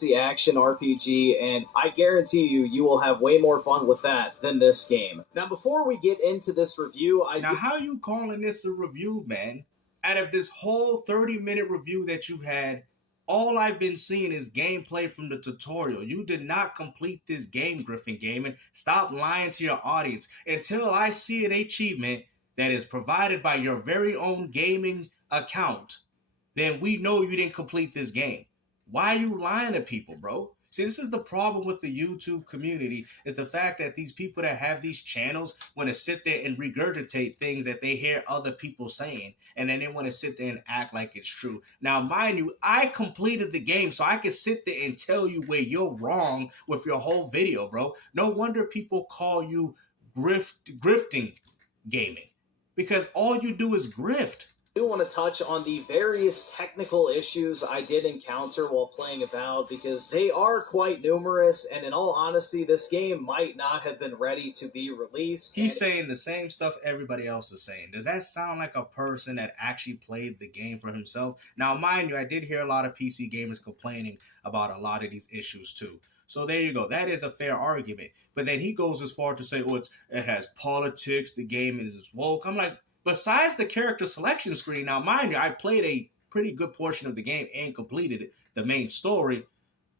the action RPG, and I guarantee you, you will have way more fun with that than this game. Now, before we get into this review, I Now, do. how you calling this a review, man? Out of this whole 30-minute review that you had, all I've been seeing is gameplay from the tutorial. You did not complete this game, Griffin Gaming. Stop lying to your audience. Until I see an achievement that is provided by your very own gaming account, then we know you didn't complete this game. Why are you lying to people, bro? See, this is the problem with the YouTube community, is the fact that these people that have these channels want to sit there and regurgitate things that they hear other people saying, and then they want to sit there and act like it's true. Now, mind you, I completed the game, so I can sit there and tell you where you're wrong with your whole video, bro. No wonder people call you grifting gaming, because all you do is grift. Do want to touch on the various technical issues I did encounter while playing Avowed because they are quite numerous, and in all honesty, this game might not have been ready to be released. He's saying the same stuff everybody else is saying. Does that sound like a person that actually played the game for himself? Now, mind you, I did hear a lot of PC gamers complaining about a lot of these issues too. So there you go. That is a fair argument. But then he goes as far to say, oh, it has politics, the game is woke. I'm like, besides the character selection screen, now mind you, I played a pretty good portion of the game and completed it, the main story.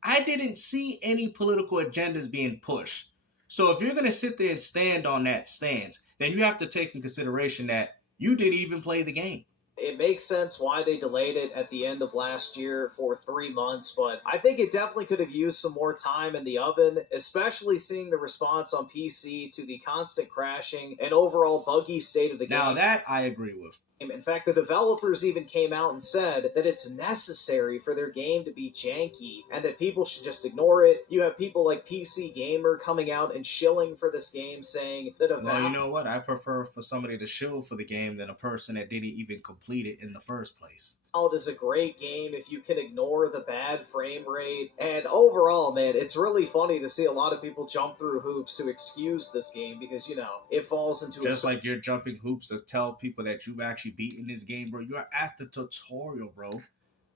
I didn't see any political agendas being pushed. So if you're going to sit there and stand on that stance, then you have to take in consideration that you didn't even play the game. It makes sense why they delayed it at the end of last year for 3 months, but I think it definitely could have used some more time in the oven, especially seeing the response on PC to the constant crashing and overall buggy state of the game. Now that I agree with. In fact, the developers even came out and said that it's necessary for their game to be janky and that people should just ignore it. You have people like PC Gamer coming out and shilling for this game, saying that Avowed... Well, you know what? I prefer for somebody to shill for the game than a person that didn't even complete it in the first place. Is a great game if you can ignore the bad frame rate. And overall, man, it's really funny to see a lot of people jump through hoops to excuse this game because, you know, it falls into just like you're jumping hoops to tell people that you've actually beaten this game, bro. You're at the tutorial, bro.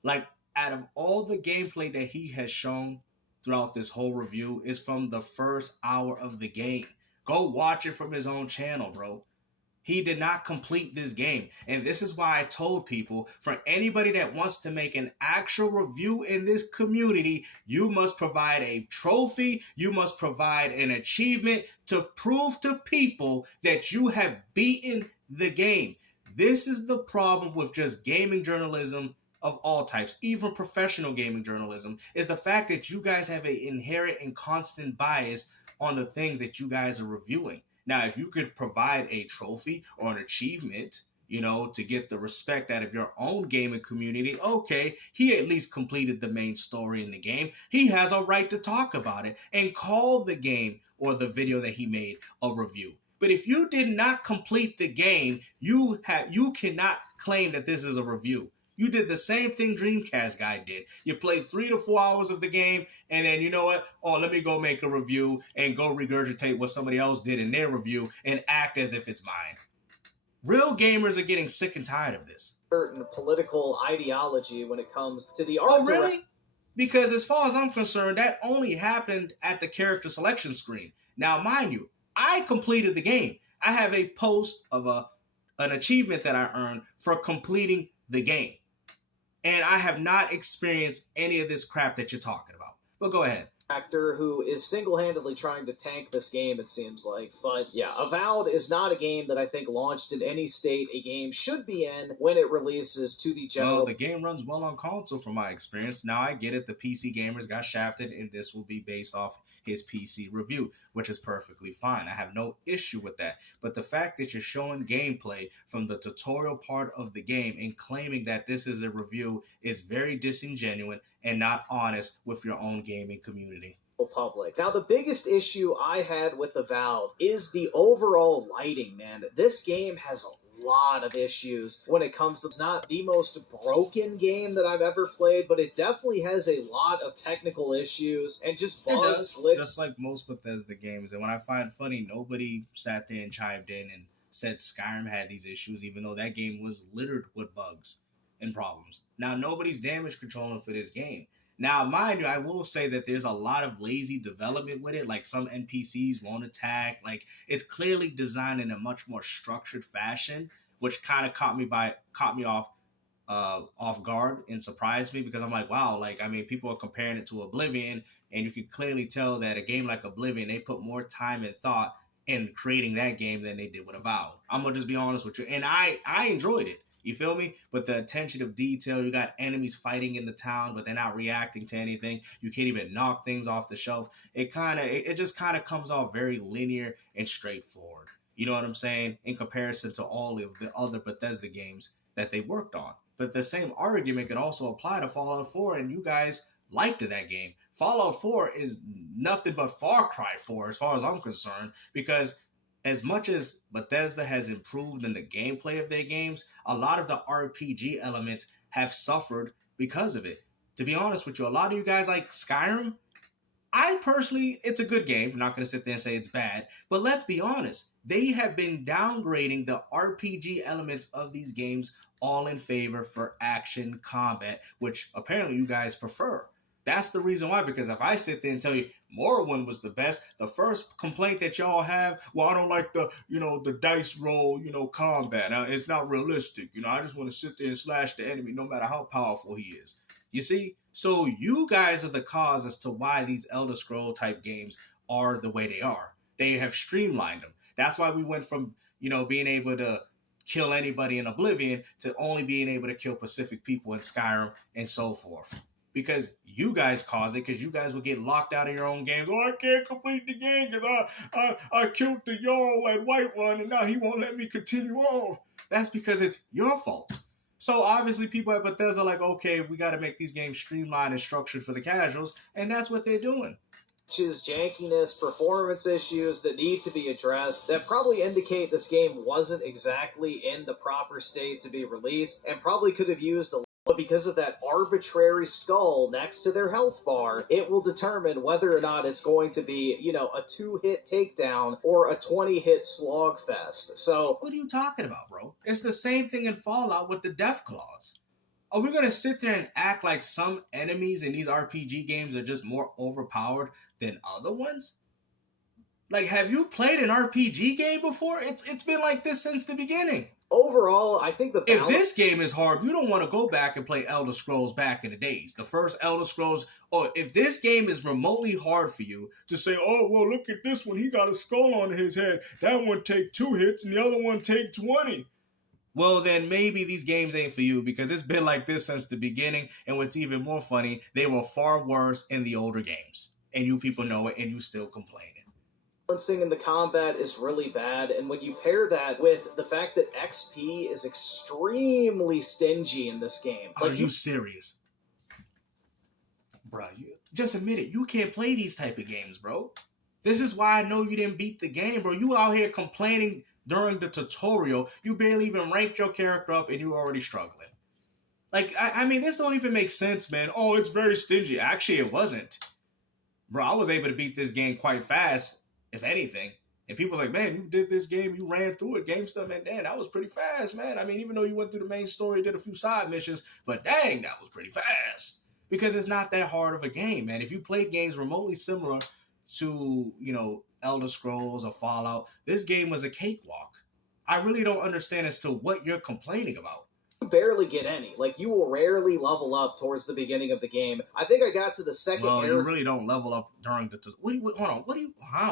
Like, out of all the gameplay that he has shown throughout this whole review is from the first hour of the game. Go watch it from his own channel, bro. He did not complete this game. And this is why I told people, for anybody that wants to make an actual review in this community, you must provide a trophy, you must provide an achievement to prove to people that you have beaten the game. This is the problem with just gaming journalism of all types, even professional gaming journalism, is the fact that you guys have an inherent and constant bias on the things that you guys are reviewing. Now, if you could provide a trophy or an achievement, you know, to get the respect out of your own gaming community, okay, he at least completed the main story in the game. He has a right to talk about it and call the game or the video that he made a review. But if you did not complete the game, you cannot claim that this is a review. You did the same thing Dreamcast guy did. You played 3 to 4 hours of the game, and then you know what? Oh, let me go make a review and go regurgitate what somebody else did in their review and act as if it's mine. Real gamers are getting sick and tired of this. Certain political ideology when it comes to the art. Oh, really? Because as far as I'm concerned, that only happened at the character selection screen. Now, mind you, I completed the game. I have a post of an achievement that I earned for completing the game. And I have not experienced any of this crap that you're talking about. But go ahead. Actor who is single-handedly trying to tank this game, it seems like. But yeah, Avowed is not a game that I think launched in any state a game should be in when it releases to the general. Well, the game runs well on console from my experience. Now I get it, the PC gamers got shafted, and this will be based off his PC review, which is perfectly fine. I have no issue with that. But the fact that you're showing gameplay from the tutorial part of the game and claiming that this is a review is very disingenuous and not honest with your own gaming community. Public. Now, the biggest issue I had with Avowed is the overall lighting, man. This game has a lot of issues when it comes to... It's not the most broken game that I've ever played, but it definitely has a lot of technical issues and just bugs. Just like most Bethesda games. And what I find funny, nobody sat there and chimed in and said Skyrim had these issues, even though that game was littered with bugs and problems. Now, nobody's damage controlling for this game. Now, mind you, I will say that there's a lot of lazy development with it. Like some NPCs won't attack. Like it's clearly designed in a much more structured fashion, which kind of caught me off guard and surprised me because I'm like, wow, like I mean, people are comparing it to Oblivion, and you can clearly tell that a game like Oblivion, they put more time and thought in creating that game than they did with Avowed. I'm gonna just be honest with you, and I enjoyed it. You feel me? But the attention of detail, you got enemies fighting in the town, but they're not reacting to anything. You can't even knock things off the shelf. It just kind of comes off very linear and straightforward. You know what I'm saying? In comparison to all of the other Bethesda games that they worked on. But the same argument can also apply to Fallout 4, and you guys liked that game. Fallout 4 is nothing but Far Cry 4 as far as I'm concerned, because as much as Bethesda has improved in the gameplay of their games, a lot of the RPG elements have suffered because of it. To be honest with you, a lot of you guys like Skyrim. I personally, it's a good game. I'm not going to sit there and say it's bad, but let's be honest. They have been downgrading the RPG elements of these games all in favor for action combat, which apparently you guys prefer. That's the reason why, because if I sit there and tell you Morrowind was the best, the first complaint that y'all have, well, I don't like the dice roll, combat. Now, it's not realistic. I just want to sit there and slash the enemy no matter how powerful he is. You see? So you guys are the cause as to why these Elder Scroll type games are the way they are. They have streamlined them. That's why we went from, being able to kill anybody in Oblivion to only being able to kill Pacific people in Skyrim and so forth. Because you guys caused it, because you guys would get locked out of your own games. Oh, I can't complete the game because I killed the Jarl at Whiterun and now he won't let me continue on. That's because it's your fault. So obviously people at Bethesda are like, okay, we got to make these games streamlined and structured for the casuals, and that's what they're doing. Jankiness, performance issues that need to be addressed that probably indicate this game wasn't exactly in the proper state to be released and probably could have used a. But because of that arbitrary skull next to their health bar, it will determine whether or not it's going to be, a 2-hit takedown or a 20-hit slogfest. So, what are you talking about, bro? It's the same thing in Fallout with the death claws. Are we going to sit there and act like some enemies in these RPG games are just more overpowered than other ones? Like, have you played an RPG game before? It's been like this since the beginning. Overall, I think if this game is hard, you don't want to go back and play Elder Scrolls back in the days. The first Elder Scrolls, if this game is remotely hard for you to say, oh, well, look at this one. He got a skull on his head. That one take 2 hits and the other one take 20. Well, then maybe these games ain't for you because it's been like this since the beginning. And what's even more funny, they were far worse in the older games. And you people know it and you still complaining. Balancing in the combat is really bad, and when you pair that with the fact that XP is extremely stingy in this game. Are you serious? Bro, just admit it. You can't play these type of games, bro. This is why I know you didn't beat the game, bro. You out here complaining during the tutorial. You barely even ranked your character up, and you're already struggling. Like, I mean, this don't even make sense, man. Oh, it's very stingy. Actually, it wasn't. Bro, I was able to beat this game quite fast. If anything. And people's like, man, you did this game, you ran through it, game stuff, man, dang, that was pretty fast, man. I mean, even though you went through the main story, did a few side missions, but dang, that was pretty fast. Because it's not that hard of a game, man. If you played games remotely similar to, Elder Scrolls or Fallout, this game was a cakewalk. I really don't understand as to what you're complaining about. You barely get any. Like, you will rarely level up towards the beginning of the game. I think I got to the second you really don't level up during the... hold on.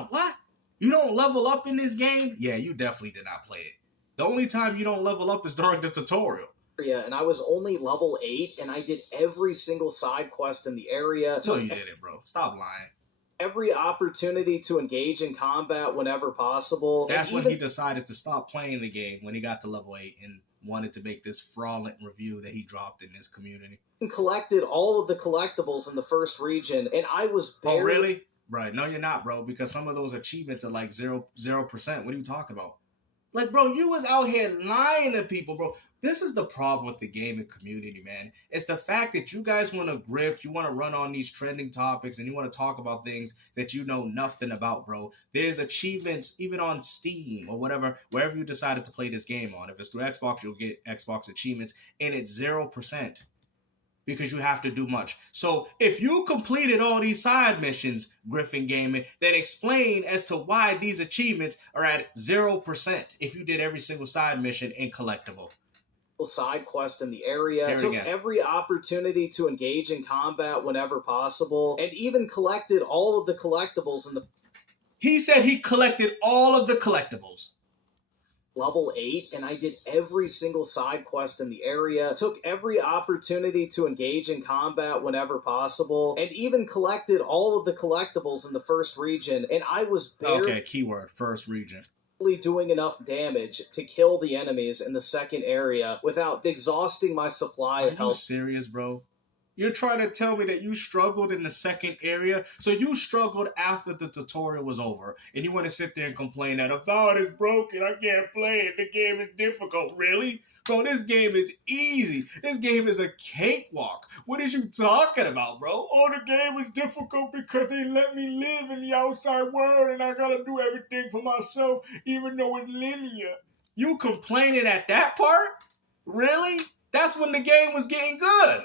What? You don't level up in this game? Yeah, you definitely did not play it. The only time you don't level up is during the tutorial. Yeah, and I was only level 8, and I did every single side quest in the area. No, you didn't, bro. Stop lying. Every opportunity to engage in combat whenever possible. That's when he decided to stop playing the game, when he got to level 8 and wanted to make this fraudulent review that he dropped in this community. Collected all of the collectibles in the first region, and I was barely... Oh, really? Right. No, you're not, bro, because some of those achievements are like 0%. What are you talking about? Like, bro, you was out here lying to people, bro. This is the problem with the gaming community, man. It's the fact that you guys want to grift, you want to run on these trending topics, and you want to talk about things that you know nothing about, bro. There's achievements even on Steam or whatever, wherever you decided to play this game on. If it's through Xbox, you'll get Xbox achievements, and it's 0%. because you have to do much. So if you completed all these side missions, Griffin Gaming, then explain as to why these achievements are at 0% if you did every single side mission in collectible. Side quest in the area, There took again. every opportunity to engage in combat whenever possible, and even collected all of the collectibles in the He said he collected all of the collectibles. level 8, and I did every single side quest in the area, took every opportunity to engage in combat whenever possible, and even collected all of the collectibles in the first region, and I was barely Okay, keyword, first region. doing enough damage to kill the enemies in the second area without exhausting my supply of Are you health. serious, bro? You're trying to tell me that you struggled in the second area? So you struggled after the tutorial was over, and you want to sit there and complain that Avowed is broken, I can't play it, the game is difficult. Really? Bro, this game is easy. This game is a cakewalk. What is you talking about, bro? Oh, the game is difficult because they let me live in the outside world, and I gotta do everything for myself, even though it's linear. You complaining at that part? Really? That's when the game was getting good.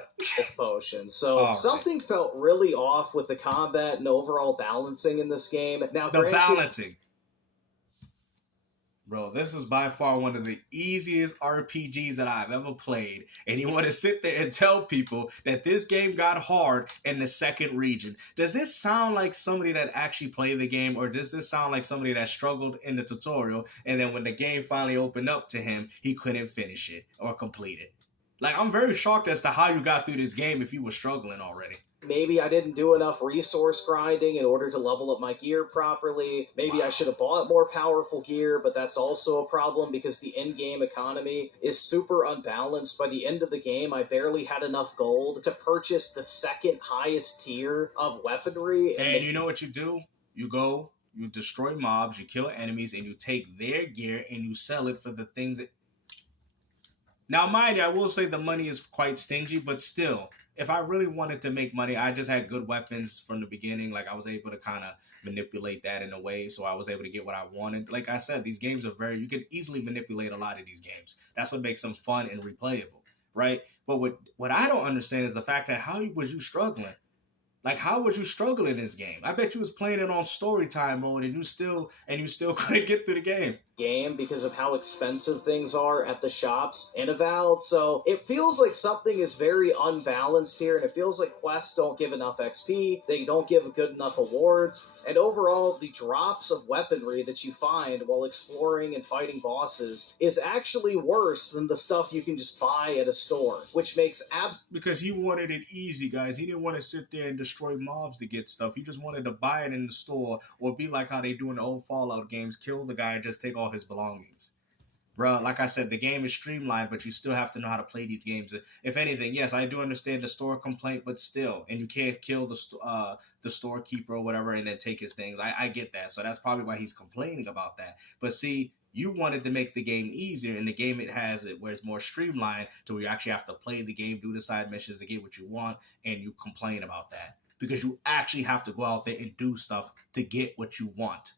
Potion. So something felt really off with the combat and overall balancing in this game. Now, the balancing. Bro, this is by far one of the easiest RPGs that I've ever played. And you want to sit there and tell people that this game got hard in the second region. Does this sound like somebody that actually played the game, or does this sound like somebody that struggled in the tutorial and then when the game finally opened up to him, he couldn't finish it or complete it? Like, I'm very shocked as to how you got through this game if you were struggling already. Maybe I didn't do enough resource grinding in order to level up my gear properly. Maybe I should have bought more powerful gear, but that's also a problem because the in-game economy is super unbalanced. By the end of the game, I barely had enough gold to purchase the second highest tier of weaponry. And you know what you do? You go, you destroy mobs, you kill enemies, and you take their gear and you sell it for the things that... Now, mind you, I will say the money is quite stingy, but still, if I really wanted to make money, I just had good weapons from the beginning. Like, I was able to kind of manipulate that in a way, so I was able to get what I wanted. Like I said, these games are you can easily manipulate a lot of these games. That's what makes them fun and replayable, right? But what I don't understand is the fact that how was you struggling? Like, how was you struggling in this game? I bet you was playing it on story time mode and you still couldn't get through the game. Because of how expensive things are at the shops in Avowed. So it feels like something is very unbalanced here, and it feels like quests don't give enough XP, they don't give good enough awards, and overall the drops of weaponry that you find while exploring and fighting bosses is actually worse than the stuff you can just buy at a store, which makes because he wanted it easy, guys. He didn't want to sit there and destroy mobs to get stuff. He just wanted to buy it in the store, or be like how they do in the old Fallout games, kill the guy and just take all his belongings. Bro, like I said, the game is streamlined, but you still have to know how to play these games. If anything, yes, I do understand the store complaint, but still, and you can't kill the storekeeper or whatever and then take his things. I get that, so that's probably why he's complaining about that. But see, you wanted to make the game easier, and the game it has it where it's more streamlined to where you actually have to play the game, do the side missions to get what you want, and you complain about that because you actually have to go out there and do stuff to get what you want,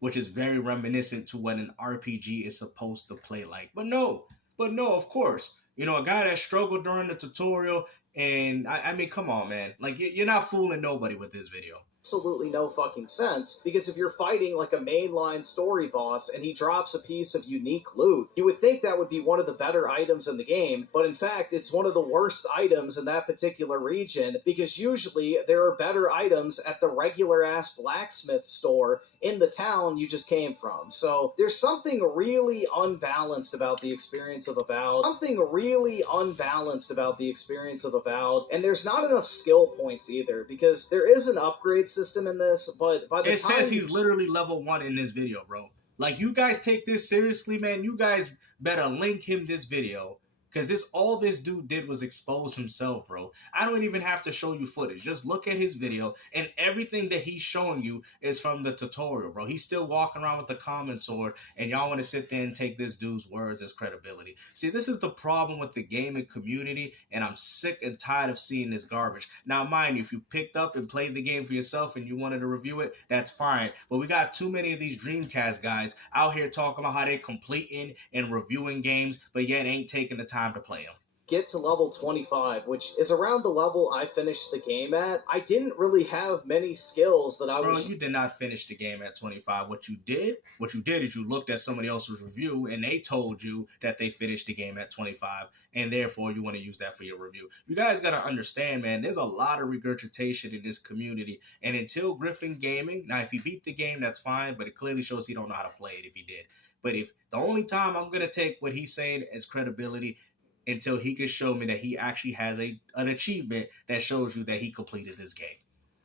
which is very reminiscent to what an RPG is supposed to play like. But no, of course. You know, a guy that struggled during the tutorial, and I mean, come on, man. Like, you're not fooling nobody with this video. Absolutely no fucking sense, because if you're fighting like a mainline story boss and he drops a piece of unique loot, you would think that would be one of the better items in the game, but in fact it's one of the worst items in that particular region, because usually there are better items at the regular ass blacksmith store in the town you just came from. So there's something really unbalanced about the experience of Avowed. And there's not enough skill points either, because there is an upgrade system in this, but by the time... It says he's literally level 1 in this video, bro. Like, you guys take this seriously, man. You guys better link him this video, because all this dude did was expose himself, bro. I don't even have to show you footage. Just look at his video, and everything that he's showing you is from the tutorial, bro. He's still walking around with the common sword, and y'all want to sit there and take this dude's words as credibility. See, this is the problem with the gaming community, and I'm sick and tired of seeing this garbage. Now, mind you, if you picked up and played the game for yourself and you wanted to review it, that's fine. But we got too many of these Dreamcast guys out here talking about how they're completing and reviewing games, but yet ain't taking the time to play them. get to level 25, which is around the level I finished the game at, I didn't really have many skills that I Bro, was... you did not finish the game at 25. What you did is you looked at somebody else's review and they told you that they finished the game at 25, and therefore you want to use that for your review. You guys got to understand, man, there's a lot of regurgitation in this community, and until Griffin Gaming, now if he beat the game, that's fine, but it clearly shows he don't know how to play it if he did. But if the only time I'm going to take what he's saying as credibility until he can show me that he actually has an achievement that shows you that he completed this game.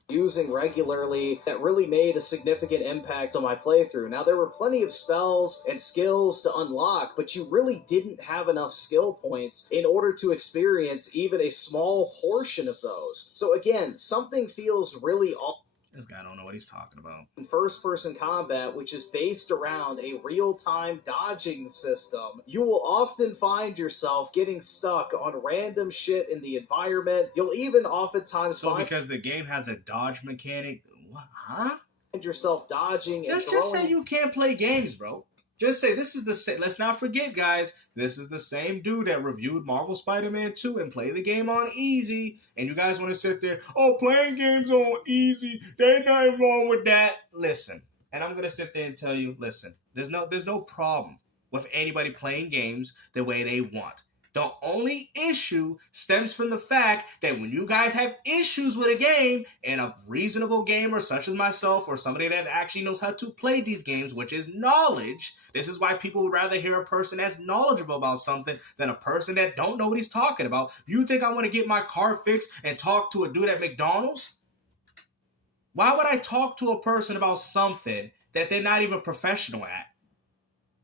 Using regularly that really made a significant impact on my playthrough. Now, there were plenty of spells and skills to unlock, but you really didn't have enough skill points in order to experience even a small portion of those. So again, something feels really off. This guy don't know what he's talking about. In first-person combat, which is based around a real-time dodging system, you will often find yourself getting stuck on random shit in the environment. You'll even oftentimes because the game has a dodge mechanic, what? Huh? Find yourself dodging and just say you can't play games, bro. Just say this is the same. Let's not forget, guys, this is the same dude that reviewed Marvel Spider-Man 2 and played the game on easy. And you guys want to sit there, oh, playing games on easy, there ain't nothing wrong with that. Listen, and I'm gonna sit there and tell you, listen, there's no problem with anybody playing games the way they want. The only issue stems from the fact that when you guys have issues with a game, and a reasonable gamer such as myself or somebody that actually knows how to play these games, which is knowledge, this is why people would rather hear a person that's knowledgeable about something than a person that don't know what he's talking about. You think I want to get my car fixed and talk to a dude at McDonald's? Why would I talk to a person about something that they're not even professional at?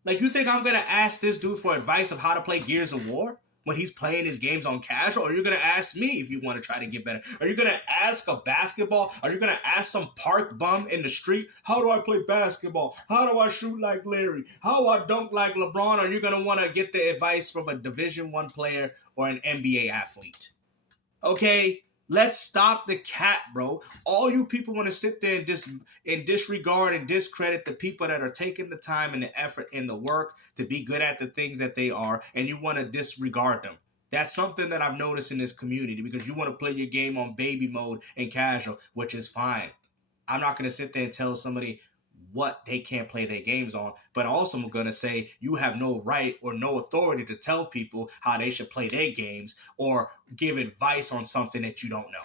Like, you think I'm going to ask this dude for advice of how to play Gears of War when he's playing his games on casual? Or are you going to ask me if you want to try to get better? Are you going to ask a basketball? Are you going to ask some park bum in the street, how do I play basketball? How do I shoot like Larry? How do I dunk like LeBron? Or are you going to want to get the advice from a Division I player or an NBA athlete? Okay? Let's stop the cat, bro. All you people want to sit there and disregard and discredit the people that are taking the time and the effort and the work to be good at the things that they are, and you want to disregard them. That's something that I've noticed in this community, because you want to play your game on baby mode and casual, which is fine. I'm not going to sit there and tell somebody what they can't play their games on, but also I'm going to say you have no right or no authority to tell people how they should play their games or give advice on something that you don't know.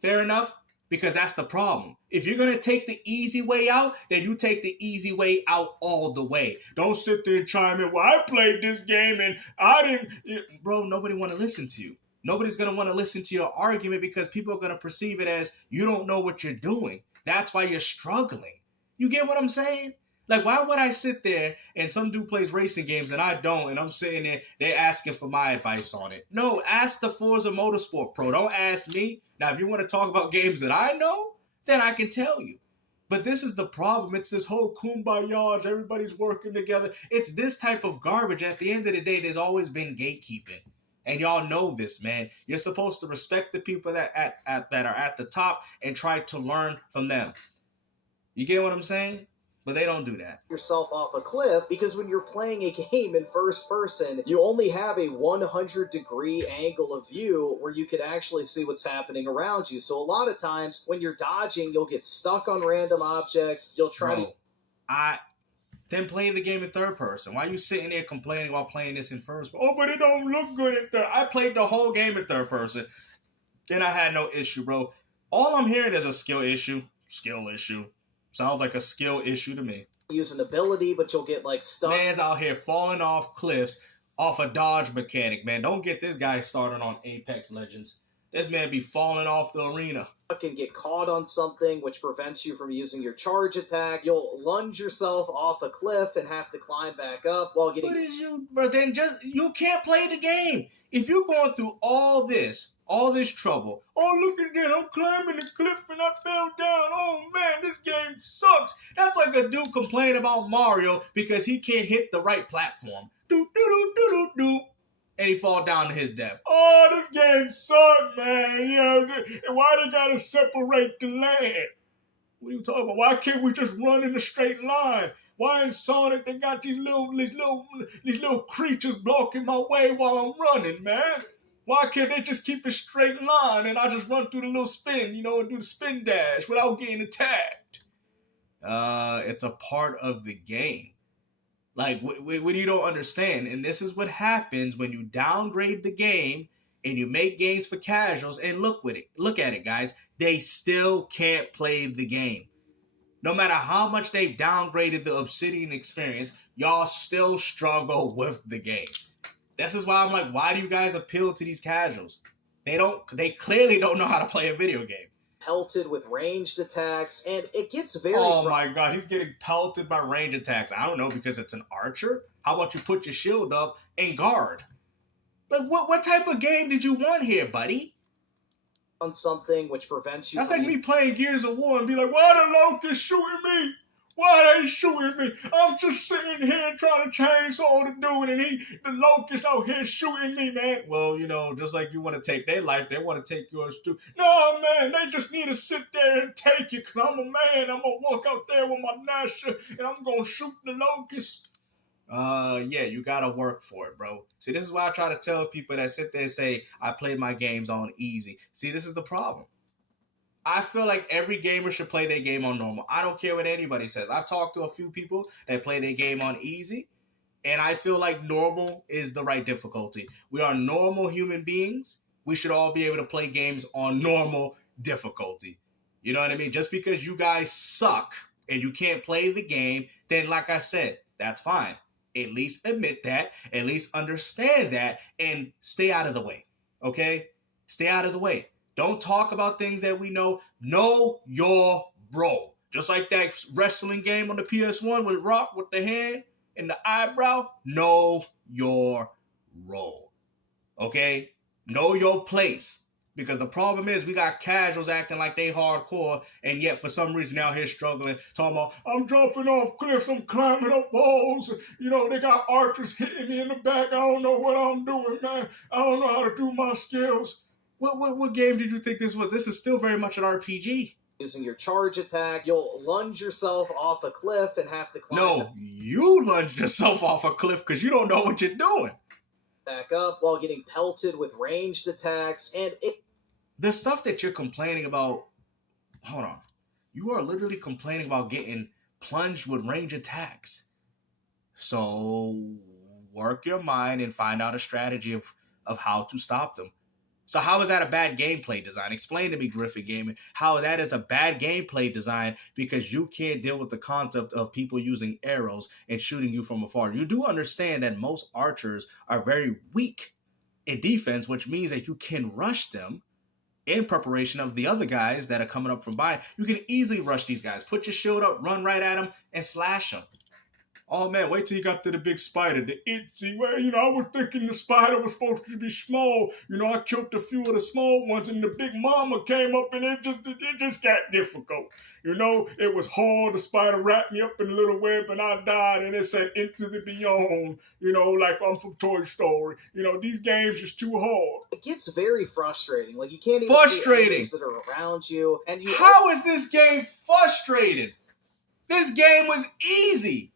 Fair enough? Because that's the problem. If you're going to take the easy way out, then you take the easy way out all the way. Don't sit there and chime in, well, I played this game and I didn't. Bro, nobody want to listen to you. Nobody's going to want to listen to your argument because people are going to perceive it as you don't know what you're doing. That's why you're struggling. You get what I'm saying? Like, why would I sit there and some dude plays racing games and I don't, and I'm sitting there, they're asking for my advice on it? No, ask the Forza Motorsport Pro. Don't ask me. Now, if you want to talk about games that I know, then I can tell you. But this is the problem. It's this whole kumbaya, everybody's working together. It's this type of garbage. At the end of the day, there's always been gatekeeping. And y'all know this, man. You're supposed to respect the people that are at the top and try to learn from them. You get what I'm saying? But they don't do that. Yourself off a cliff, because when you're playing a game in first person, you only have a 100-degree angle of view where you can actually see what's happening around you. So a lot of times when you're dodging, you'll get stuck on random objects. You'll try Then play the game in third person. Why are you sitting there complaining while playing this in first person? Oh, but it don't look good in third. I played the whole game in third person, and I had no issue, bro. All I'm hearing is a skill issue. Skill issue. Sounds like a skill issue to me. Use an ability, but you'll get, like, stuck. Man's out here falling off cliffs off a dodge mechanic, man. Don't get this guy started on Apex Legends. This man be falling off the arena. Can get caught on something which prevents you from using your charge attack. You'll lunge yourself off a cliff and have to climb back up while getting... What is you... But then you can't play the game. If you're going through all this trouble, oh, look at that, I'm climbing the cliff and I fell down. Oh, man, this game sucks. That's like a dude complaining about Mario because he can't hit the right platform. Do. And he fall down to his death. Oh, this game sucks, man. Why they gotta separate the land? What are you talking about? Why can't we just run in a straight line? Why in Sonic they got these little creatures blocking my way while I'm running, man? Why can't they just keep a straight line and I just run through the little spin, and do the spin dash without getting attacked? It's a part of the game. Like, what you don't understand, and this is what happens when you downgrade the game and you make games for casuals, and look at it, guys. They still can't play the game. No matter how much they've downgraded the Obsidian experience, y'all still struggle with the game. This is why I'm like, why do you guys appeal to these casuals? They clearly don't know how to play a video game. Pelted with ranged attacks, and it gets very... Oh my god, he's getting pelted by range attacks. I don't know, because it's an archer? How about you put your shield up and guard? Like, what type of game did you want here, buddy? On something which prevents you... That's like me playing Gears of War and be like, why the locust shooting me? Why they shooting me? I'm just sitting here trying to chainsaw the dude, and the locust out here shooting me, man. Well, just like you want to take their life, they want to take yours too. No, man, they just need to sit there and take it, because I'm a man. I'm going to walk out there with my Nasher, and I'm going to shoot the locust. Yeah, you got to work for it, bro. See, this is why I try to tell people that sit there and say, I play my games on easy. See, this is the problem. I feel like every gamer should play their game on normal. I don't care what anybody says. I've talked to a few people that play their game on easy, and I feel like normal is the right difficulty. We are normal human beings. We should all be able to play games on normal difficulty. You know what I mean? Just because you guys suck and you can't play the game, then like I said, that's fine. At least admit that, at least understand that, and stay out of the way, okay? Stay out of the way. Don't talk about things that we know. Know your role. Just like that wrestling game on the PS1 with Rock with the hand and the eyebrow. Know your role. Okay? Know your place. Because the problem is we got casuals acting like they hardcore, and yet for some reason out here struggling, talking about, I'm jumping off cliffs, I'm climbing up walls. They got archers hitting me in the back. I don't know what I'm doing, man. I don't know how to do my skills. What game did you think this was? This is still very much an RPG. Using your charge attack, you'll lunge yourself off a cliff and have to climb... No, you lunge yourself off a cliff because you don't know what you're doing. Back up while getting pelted with ranged attacks, and the stuff that you're complaining about... Hold on. You are literally complaining about getting plunged with range attacks. So, work your mind and find out a strategy of how to stop them. So how is that a bad gameplay design? Explain to me, Griffin Gaming, how that is a bad gameplay design because you can't deal with the concept of people using arrows and shooting you from afar. You do understand that most archers are very weak in defense, which means that you can rush them in preparation of the other guys that are coming up from behind. You can easily rush these guys. Put your shield up, run right at them, and slash them. Oh man, wait till you got to the big spider, the itsy. Well, I was thinking the spider was supposed to be small. I killed a few of the small ones, and the big mama came up, and it just got difficult. It was hard. The spider wrapped me up in a little web, and I died, and it said into the beyond. Like I'm from Toy Story. These games is too hard. It gets very frustrating. Like you can't even see enemies that are around you. And how is this game frustrating? This game was easy.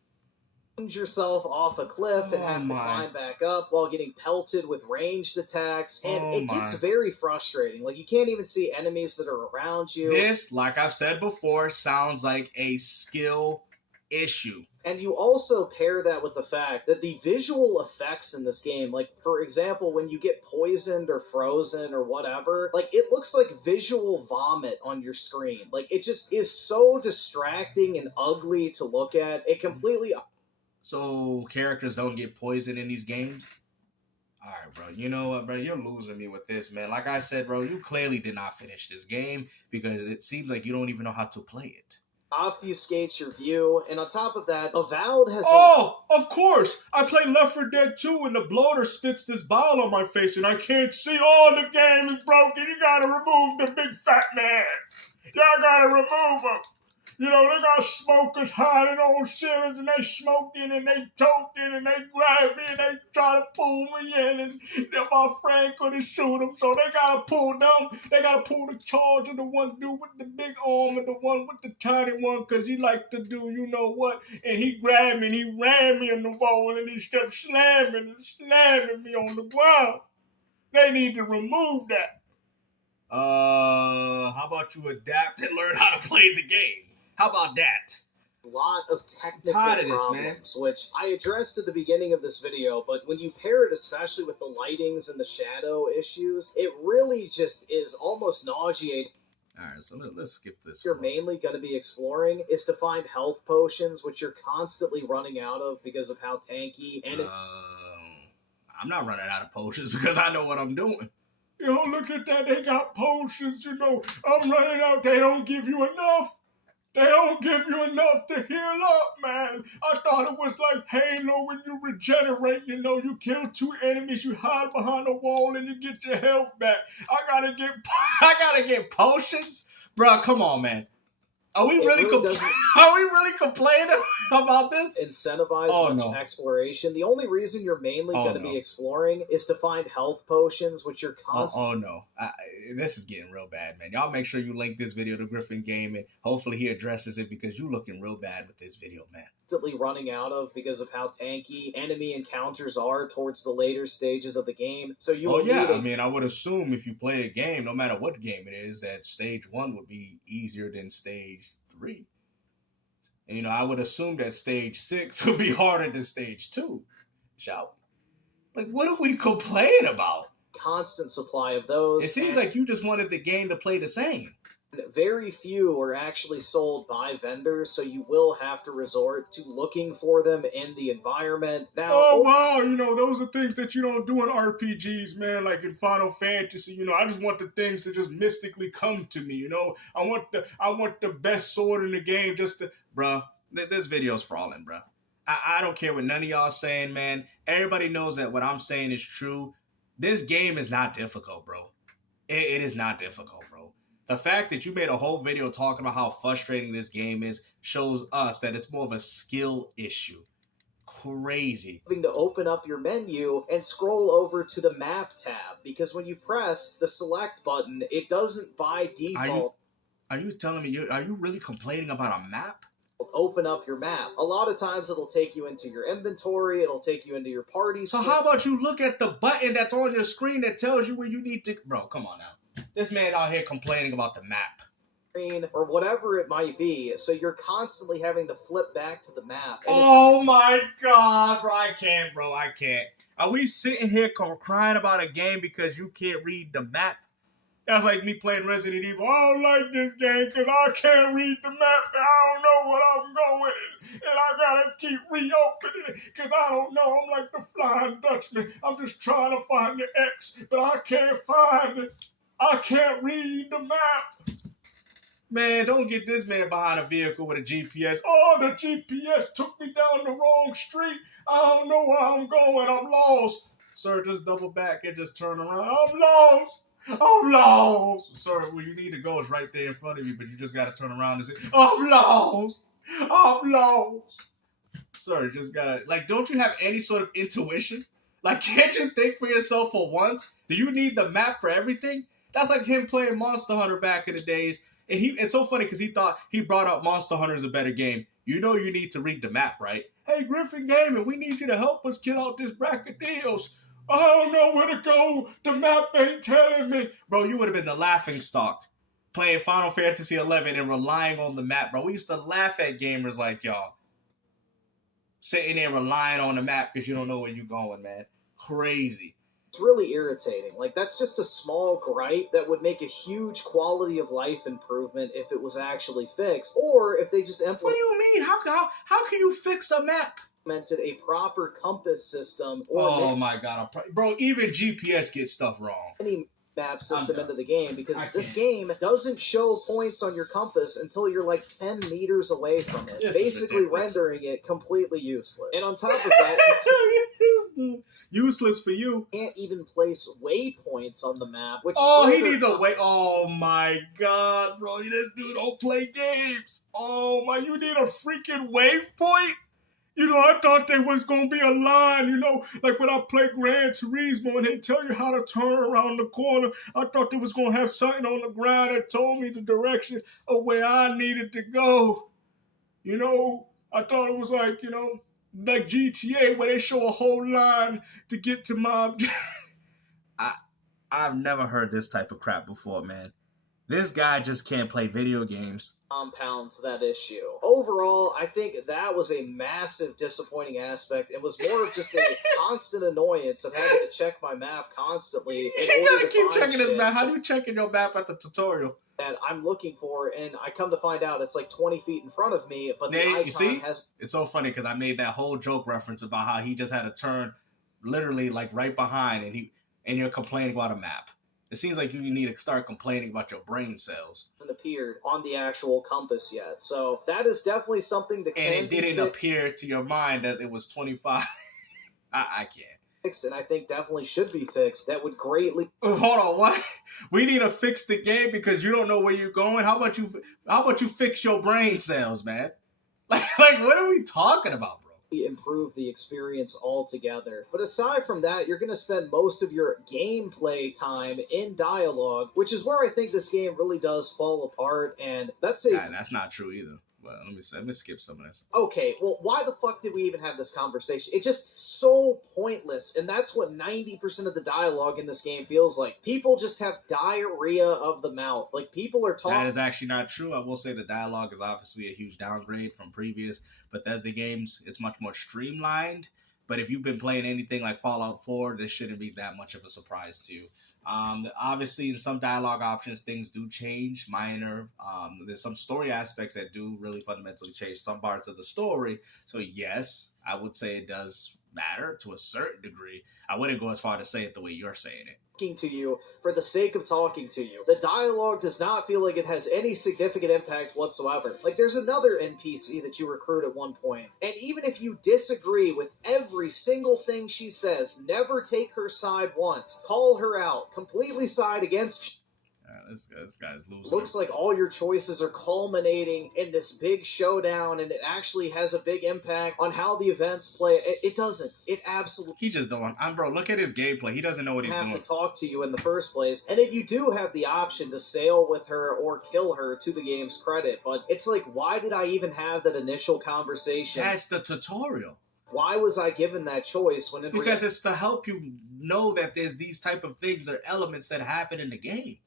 Yourself off a cliff and have to climb back up while getting pelted with ranged attacks, and it gets very frustrating. Like you can't even see enemies that are around you. This, like I've said before, sounds like a skill issue. And you also pair that with the fact that the visual effects in this game, like for example, when you get poisoned or frozen or whatever, like it looks like visual vomit on your screen. Like it just is so distracting and ugly to look at. It completely... So characters don't get poisoned in these games? Alright, bro. You know what, bro? You're losing me with this, man. Like I said, bro, you clearly did not finish this game because it seems like you don't even know how to play it. Obfuscates your view, and on top of that, Avowed has... Oh, of course! I play Left 4 Dead 2 and the bloater spits this bile on my face and I can't see. Oh, the game is broken. You gotta remove the big fat man. Y'all gotta remove him. They got smokers hiding on ceilings, and they smoking, and they toking, and they grab me, and they try to pull me in, and my friend couldn't shoot them, so they gotta pull them. They gotta pull the charge of the one dude with the big arm and the one with the tiny one, because he liked to do you know what, and he grabbed me, and he ran me in the wall, and he kept slamming and slamming me on the ground. They need to remove that. How about you adapt and learn how to play the game? How about that? Lot of technical problems, which I addressed at the beginning of this video, but when you pair it especially with the lightings and the shadow issues, it really just is almost nauseating. Alright, so let's skip this. You're mainly going to be exploring is to find health potions, which you're constantly running out of because of how tanky and I'm not running out of potions because I know what I'm doing. Yo, look at that, they got potions, you know. I'm running out, they don't give you enough. They don't give you enough to heal up, man. I thought it was like Halo when you regenerate, you know, you kill 2 enemies, you hide behind a wall and you get your health back. I gotta get potions? Bro, come on, man. Are we really complaining about this? Incentivize much exploration. The only reason you're mainly going to be exploring is to find health potions, which you're constantly... This is getting real bad, man. Y'all make sure you link this video to Griffin Gaming. Hopefully he addresses it because you looking real bad with this video, man. Running out of because of how tanky enemy encounters are towards the later stages of the game. So you I would assume if you play a game, no matter what game it is, that stage 1 would be easier than stage 3. And, you know, I would assume that stage 6 would be harder than stage 2. Shall we? Like, what are we complaining about? Constant supply of those. It seems like you just wanted the game to play the same. Very few are actually sold by vendors, so you will have to resort to looking for them in the environment. Now, wow, you know, those are things that you don't do in RPGs, man, like in Final Fantasy. You know, I just want the things to just mystically come to me, you know? I want the best sword in the game just to... Bruh, this video's falling, bruh. I don't care what none of y'all saying, man. Everybody knows that what I'm saying is true. This game is not difficult, bro. It is not difficult, bro. The fact that you made a whole video talking about how frustrating this game is shows us that it's more of a skill issue. Crazy. Having to open up your menu and scroll over to the map tab, because when you press the select button, it doesn't by default. Are you telling me, are you really complaining about a map? Open up your map. A lot of times it'll take you into your inventory, it'll take you into your party. So how about you look at the button that's on your screen that tells you where you need to... Bro, come on now. This man out here complaining about the map. Or whatever it might be, so you're constantly having to flip back to the map. Oh my god, bro, I can't. Are we sitting here crying about a game because you can't read the map? That's like me playing Resident Evil. I don't like this game because I can't read the map and I don't know what I'm going in. And I gotta keep reopening it because I don't know. I'm like the Flying Dutchman. I'm just trying to find the X, but I can't find it. I can't read the map. Man, don't get this man behind a vehicle with a GPS. Oh, the GPS took me down the wrong street. I don't know where I'm going. I'm lost. Sir, just double back and just turn around. I'm lost. I'm lost. Sir, where you need to go is right there in front of you, but you just got to turn around and say, I'm lost. I'm lost. Sir, you just got to, like, don't you have any sort of intuition? Like, can't you think for yourself for once? Do you need the map for everything? That's like him playing Monster Hunter back in the days. And it's so funny because he thought he brought up Monster Hunter as a better game. You know you need to read the map, right? Hey, Griffin Gaming, we need you to help us kill out this Brachydios. I don't know where to go. The map ain't telling me. Bro, you would have been the laughing stock playing Final Fantasy 11 and relying on the map, bro. We used to laugh at gamers like y'all. Sitting there relying on the map because you don't know where you're going, man. Crazy. It's really irritating. Like, that's just a small gripe that would make a huge quality of life improvement if it was actually fixed, or if they just implemented... What do you mean? How can you fix a map? A proper compass system, or my god, bro, even GPS gets stuff wrong. Any map system into the game, because this game doesn't show points on your compass until you're like 10 meters away from it, basically rendering it completely useless. And on top of that, useless for you. Can't even place waypoints on the map. Which he needs a way. Oh my god, bro, this dude don't play games. Oh my, you need a freaking waypoint. You know, I thought there was going to be a line, you know, like when I play Gran Turismo and they tell you how to turn around the corner. I thought there was going to have something on the ground that told me the direction of where I needed to go. You know, I thought it was like, you know, like GTA where they show a whole line to get to my... I've never heard this type of crap before, man. This guy just can't play video games. Compounds that issue. Overall, I think that was a massive disappointing aspect. It was more of just a constant annoyance of having to check my map constantly. You gotta keep checking his map. How do you check in your map at the tutorial? That I'm looking for, and I come to find out it's like 20 feet in front of me, but the icon you see? has... It's so funny because I made that whole joke reference about how he just had to turn literally like right behind, and you're complaining about a map. It seems like you need to start complaining about your brain cells. Hasn't appeared on the actual compass yet, so that is definitely something that and it didn't appear to your mind that it was 25. I can't. Fixed, and I think definitely should be fixed. That would greatly... Hold on, what? We need to fix the game because you don't know where you're going? How about you fix your brain cells, man? Like what are we talking about, bro? Improve the experience altogether. But aside from that, you're going to spend most of your gameplay time in dialogue, which is where I think this game really does fall apart, and that's not true either. Well, let me skip some of this. Okay, well, why the fuck did we even have this conversation? It's just so pointless, and that's what 90% of the dialogue in this game feels like. People just have diarrhea of the mouth. Like, people are talking... That is actually not true. I will say the dialogue is obviously a huge downgrade from previous Bethesda games. It's much more streamlined, but if you've been playing anything like Fallout 4, this shouldn't be that much of a surprise to you. Obviously, in some dialogue options, things do change, minor. There's some story aspects that do really fundamentally change some parts of the story. So yes, I would say it does matter to a certain degree. I wouldn't go as far to say it the way you're saying it. To you for the sake of talking to you. The dialogue does not feel like it has any significant impact whatsoever. Like, there's another NPC that you recruit at one point, and even if you disagree with every single thing she says, never take her side once, call her out, completely side against... This guy's losing. Looks like all your choices are culminating in this big showdown, and it actually has a big impact on how the events play. It doesn't. It absolutely... He just don't. Bro, look at his gameplay. He doesn't know what he's doing. To talk to you in the first place, and if you do have the option to sail with her or kill her, to the game's credit, but it's like, why did I even have that initial conversation? That's the tutorial. Why was I given that choice when because it's to help you know that there's these type of things or elements that happen in the game.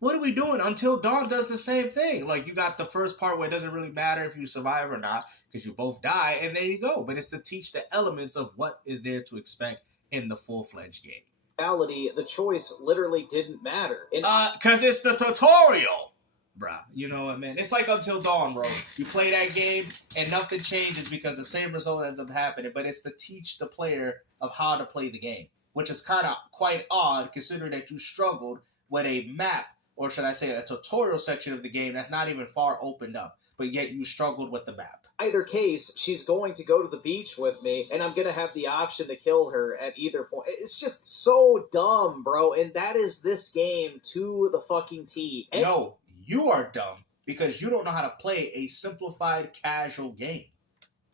What are we doing? Until Dawn does the same thing. Like, you got the first part where it doesn't really matter if you survive or not, because you both die, and there you go. But it's to teach the elements of what is there to expect in the full-fledged game. Reality, the choice literally didn't matter. Because it's the tutorial. Bruh, you know what, man? It's like Until Dawn, bro. You play that game, and nothing changes because the same result ends up happening, but it's to teach the player of how to play the game, which is kind of quite odd, considering that you struggled with a map, or should I say a tutorial section of the game that's not even far opened up, but yet you struggled with the map. Either case, she's going to go to the beach with me, and I'm going to have the option to kill her at either point. It's just so dumb, bro, and that is this game to the fucking T. No, you are dumb, because you don't know how to play a simplified, casual game.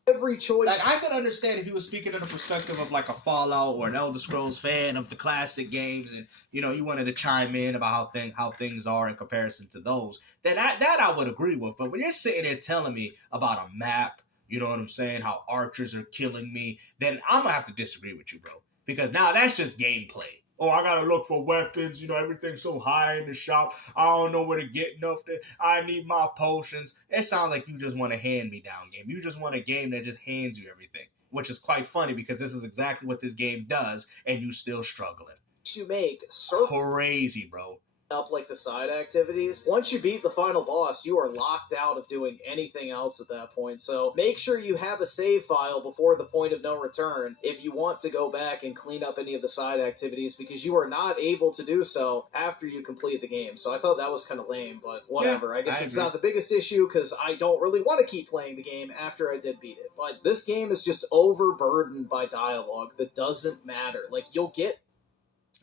Every choice... Like, I could understand if he was speaking in the perspective of, like, a Fallout or an Elder Scrolls fan of the classic games, and, you know, you wanted to chime in about how things are in comparison to those. That I would agree with. But when you're sitting there telling me about a map, you know what I'm saying, how archers are killing me, then I'm going to have to disagree with you, bro. Because now that's just gameplay. Oh, I gotta look for weapons. You know, everything's so high in the shop. I don't know where to get enough. I need my potions. It sounds like you just want a hand-me-down game. You just want a game that just hands you everything, which is quite funny because this is exactly what this game does, and you still struggling. You make crazy, bro. Up like the side activities. Once you beat the final boss, you are locked out of doing anything else at that point. So make sure you have a save file before the point of no return if you want to go back and clean up any of the side activities, because you are not able to do so after you complete the game. So I thought that was kind of lame, but whatever. Yeah, I guess it's not the biggest issue because I don't really want to keep playing the game after I did beat it. But this game is just overburdened by dialogue that doesn't matter. Like, you'll get...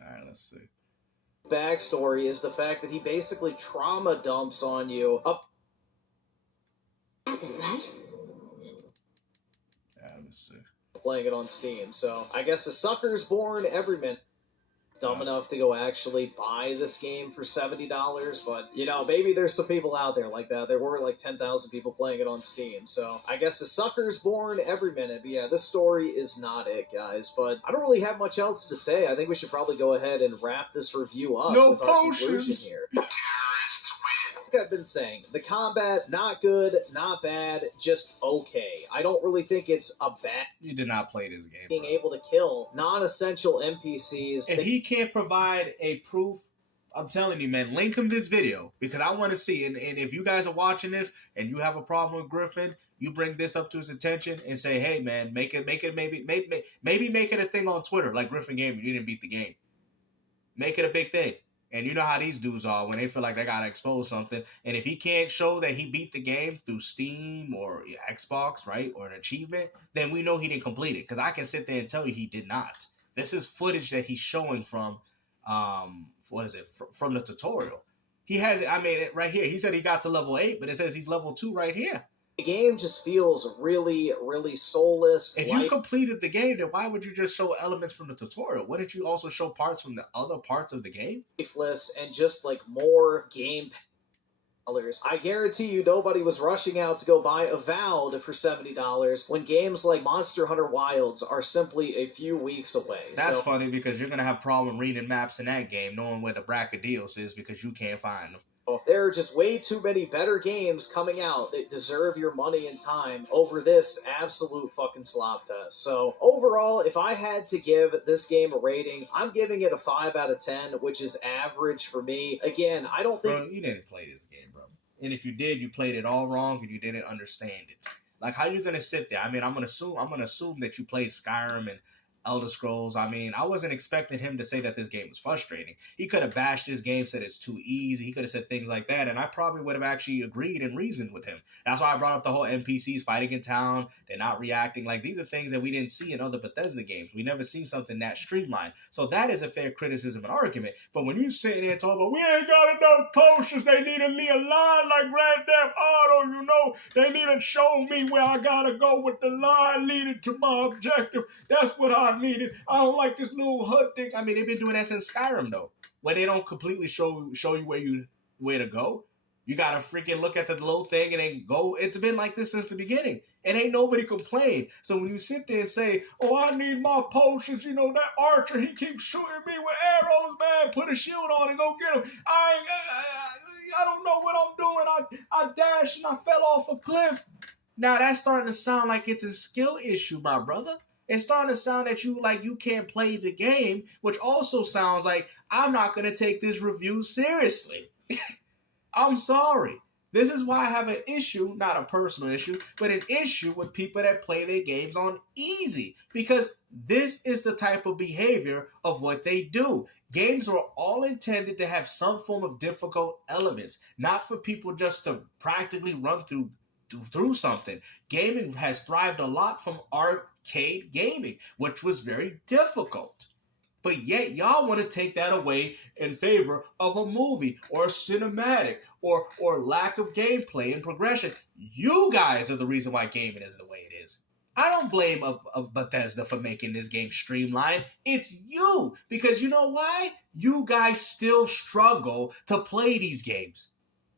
Alright, let's see. Backstory is the fact that he basically trauma dumps on you. Right? Yeah, let's see. Playing it on Steam, so I guess a sucker's born every minute. dumb enough to go actually buy this game for $70, but you know, maybe there's some people out there like that. There were like 10,000 people playing it on Steam, so I guess a sucker's born every minute. But yeah, this story is not it, guys. But I don't really have much else to say. I think we should probably go ahead and wrap this review up No with our conclusion potions here. Like I've been saying, the combat, not good, not bad, just okay. I don't really think it's a bad... You did not play this game, being bro. able to kill non-essential NPCs. If he can't provide a proof, I'm telling you, man, link him this video because I want to see. And if you guys are watching this and you have a problem with Griffin, you bring this up to his attention and say, hey, man, maybe make it a thing on Twitter like Griffin Gaming. You didn't beat the game. Make it a big thing. And you know how these dudes are when they feel like they got to expose something. And if he can't show that he beat the game through Steam or Xbox, right, or an achievement, then we know he didn't complete it. Because I can sit there and tell you he did not. This is footage that he's showing from, from the tutorial. He has it, I mean, right here. He said he got to level 8, but it says he's level 2 right here. The game just feels really, really soulless. If you completed the game, then why would you just show elements from the tutorial? Wouldn't you also show parts from the other parts of the game? Lifeless and just like more game colors. I guarantee you nobody was rushing out to go buy Avowed for $70 when games like Monster Hunter Wilds are simply a few weeks away. That's funny because you're going to have problem reading maps in that game, knowing where the Brachydios is because you can't find them. There are just way too many better games coming out that deserve your money and time over this absolute fucking slop fest. So overall, if I had to give this game a rating, I'm giving it a 5 out of 10, which is average for me. Again, I don't think... Bro, you didn't play this game, bro. And if you did, you played it all wrong and you didn't understand it. Like, how are you going to sit there? I mean, I'm going to assume that you played Skyrim and Elder Scrolls. I mean, I wasn't expecting him to say that this game was frustrating. He could have bashed this game, said it's too easy. He could have said things like that, and I probably would have actually agreed and reasoned with him. That's why I brought up the whole NPCs fighting in town. They're not reacting. Like, these are things that we didn't see in other Bethesda games. We never seen something that streamlined. So that is a fair criticism and argument. But when you sitting there talking about, we ain't got enough potions, they need to leave a line like Grand Theft Auto, you know, they need to show me where I gotta go with the line leading to my objective. That's what I needed. I don't like this little HUD thing. I mean, they've been doing that since Skyrim, though, where they don't completely show you where to go. You gotta freaking look at the little thing and then go. It's been like this since the beginning, and ain't nobody complained. So when you sit there and say, "Oh, I need my potions," you know, that archer, he keeps shooting me with arrows, man. Put a shield on and go get him. I don't know what I'm doing. I dashed and I fell off a cliff. Now that's starting to sound like it's a skill issue, my brother. It's starting to sound that you can't play the game, which also sounds like I'm not going to take this review seriously. I'm sorry. This is why I have an issue, not a personal issue, but an issue with people that play their games on easy. Because this is the type of behavior of what they do. Games are all intended to have some form of difficult elements, not for people just to practically run through something. Gaming has thrived a lot from arcade gaming, which was very difficult. But yet y'all want to take that away in favor of a movie or a cinematic or lack of gameplay and progression. You guys are the reason why gaming is the way it is. I don't blame Bethesda for making this game streamlined. It's you. Because you know why? You guys still struggle to play these games.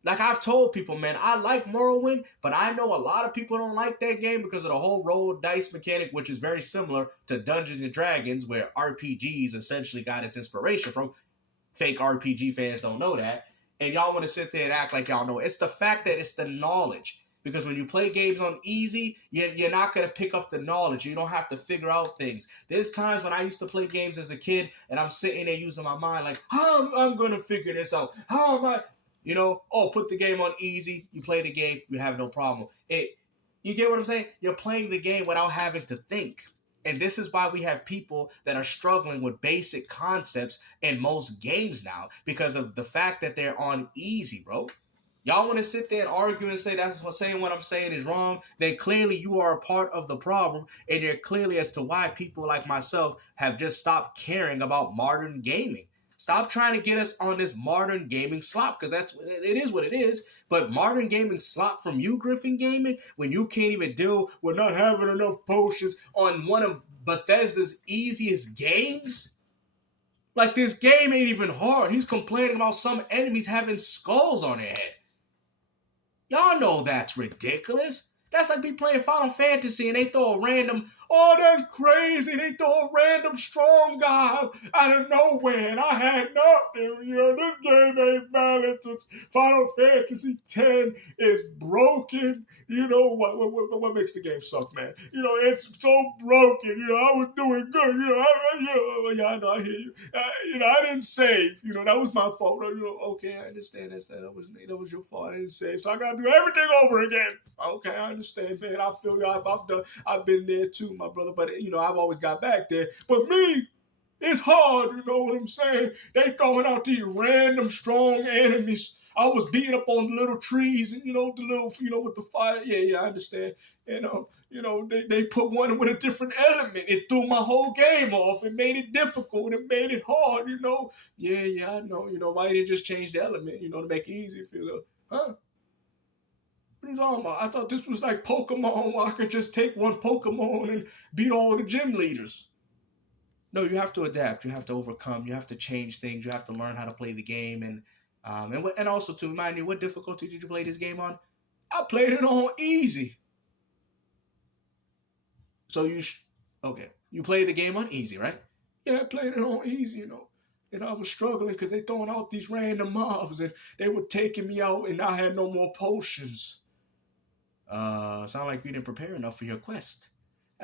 Like I've told people, man, I like Morrowind, but I know a lot of people don't like that game because of the whole roll dice mechanic, which is very similar to Dungeons and Dragons, where RPGs essentially got its inspiration from. Fake RPG fans don't know that. And y'all want to sit there and act like y'all know it. It's the fact that it's the knowledge. Because when you play games on easy, you're not going to pick up the knowledge. You don't have to figure out things. There's times when I used to play games as a kid, and I'm sitting there using my mind like, how am I going to figure this out? How am I... You know, put the game on easy. You play the game, you have no problem. You get what I'm saying? You're playing the game without having to think. And this is why we have people that are struggling with basic concepts in most games now because of the fact that they're on easy, bro. Y'all want to sit there and argue and say saying what I'm saying is wrong, then clearly you are a part of the problem, and you're clearly as to why people like myself have just stopped caring about modern gaming. Stop trying to get us on this modern gaming slop, because it is what it is. But modern gaming slop from you, Griffin Gaming, when you can't even deal with not having enough potions on one of Bethesda's easiest games? Like, this game ain't even hard. He's complaining about some enemies having skulls on their head. Y'all know that's ridiculous. That's like me playing Final Fantasy and they throw a random, oh, that's crazy. They throw a random strong guy out of nowhere and I had nothing. You know, this game ain't balanced. It's Final Fantasy X is broken. You know, what makes the game suck, man? You know, it's so broken. You know, I was doing good. You know, I know, I hear you. You know, I didn't save. You know, that was my fault. You know, okay, I understand that was your fault. I didn't save, so I gotta do everything over again. Okay, I understand, man. I feel you. I've been there too, my brother. But you know, I've always got back there. But me, it's hard. You know what I'm saying? They throwing out these random strong enemies. I was beating up on the little trees and, you know, the little, you know, with the fire. Yeah, I understand. And, you know, they put one with a different element. It threw my whole game off. It made it difficult. It made it hard, you know. Yeah, I know. You know, why didn't just change the element, you know, to make it easier for you? Huh? What are you talking about? I thought this was like Pokemon where I could just take one Pokemon and beat all the gym leaders. No, you have to adapt. You have to overcome. You have to change things. You have to learn how to play the game. And also to remind you, what difficulty did you play this game on? I played it on easy. So okay. You played the game on easy, right? Yeah, I played it on easy, you know. And I was struggling because they throwing out these random mobs and they were taking me out and I had no more potions. Sound like you didn't prepare enough for your quest.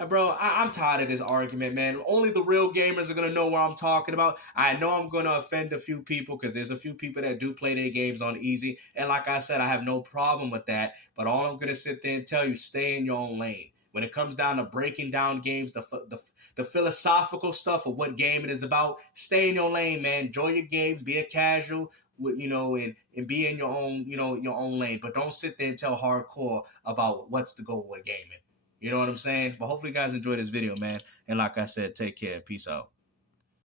Bro, I'm tired of this argument, man. Only the real gamers are going to know what I'm talking about. I know I'm going to offend a few people because there's a few people that do play their games on easy. And like I said, I have no problem with that. But all I'm going to sit there and tell you, stay in your own lane. When it comes down to breaking down games, the philosophical stuff of what game it is about, stay in your lane, man. Enjoy your games, be a casual, you know, and be in your own, you know, your own lane. But don't sit there and tell hardcore about what's the goal with gaming. You know what I'm saying? But hopefully you guys enjoyed this video, man. And like I said, take care. Peace out.